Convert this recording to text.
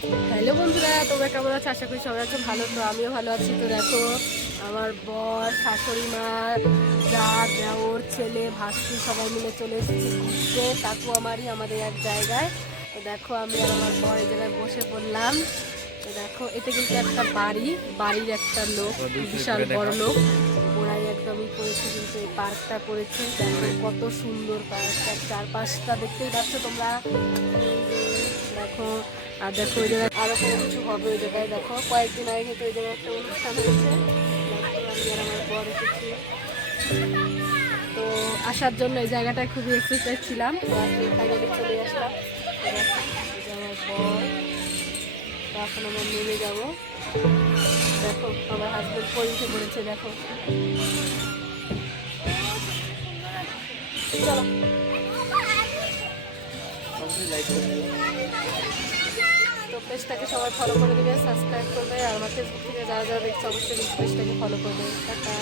Hello বন্ধুরা তোমরা কেমন আছো? আশা করি সবাই আছো ভালো। তো আমিও ভালো আছি। তো দেখো আমার বর শাশুড়ি মা যা দেওর ছেলে ভাস্তি সবাই মিলে চলে এসেছি ঘুরতে। কাকু আমারই আমাদের এক জায়গায়। তো দেখো আমি আর আমার বর এই জায়গায় বসে পড়লাম। তো দেখো এটা কিন্তু একটা বাড়ি। বাড়ির একটা লোক বিশাল বড় লোক। ওরাই একদমই করেছে কিন্তু এই পার্কটা করেছে। দেখো কত সুন্দর পার্কটা। চারপাশটা দেখতেই পাচ্ছ তোমরা? দেখো আর দেখো ওই জায়গায় আরও কোনো কিছু হবে ওই জায়গায়। দেখো, কয়েকদিন আগে কিন্তু ওই জায়গায় একটা অনুষ্ঠান হয়েছে। আমার বর এসেছি। তো আসার জন্য এই জায়গাটায় খুবই এক্সারসাইজ ছিলাম। ফাইনালি চলে আসলাম। আমার বর। এখন আমরা নেমে যাব। দেখো, আমার হাজবেন্ড পরিচয় করেছে, দেখো। চলো। পেজটাকে সবাই ফলো করে দেবে সাবস্ক্রাইব করবে, আর আমার ফেসবুক থেকে যারা যারা দেখছে, অবশ্যই পেজটাকে ফলো করবে। টাটা।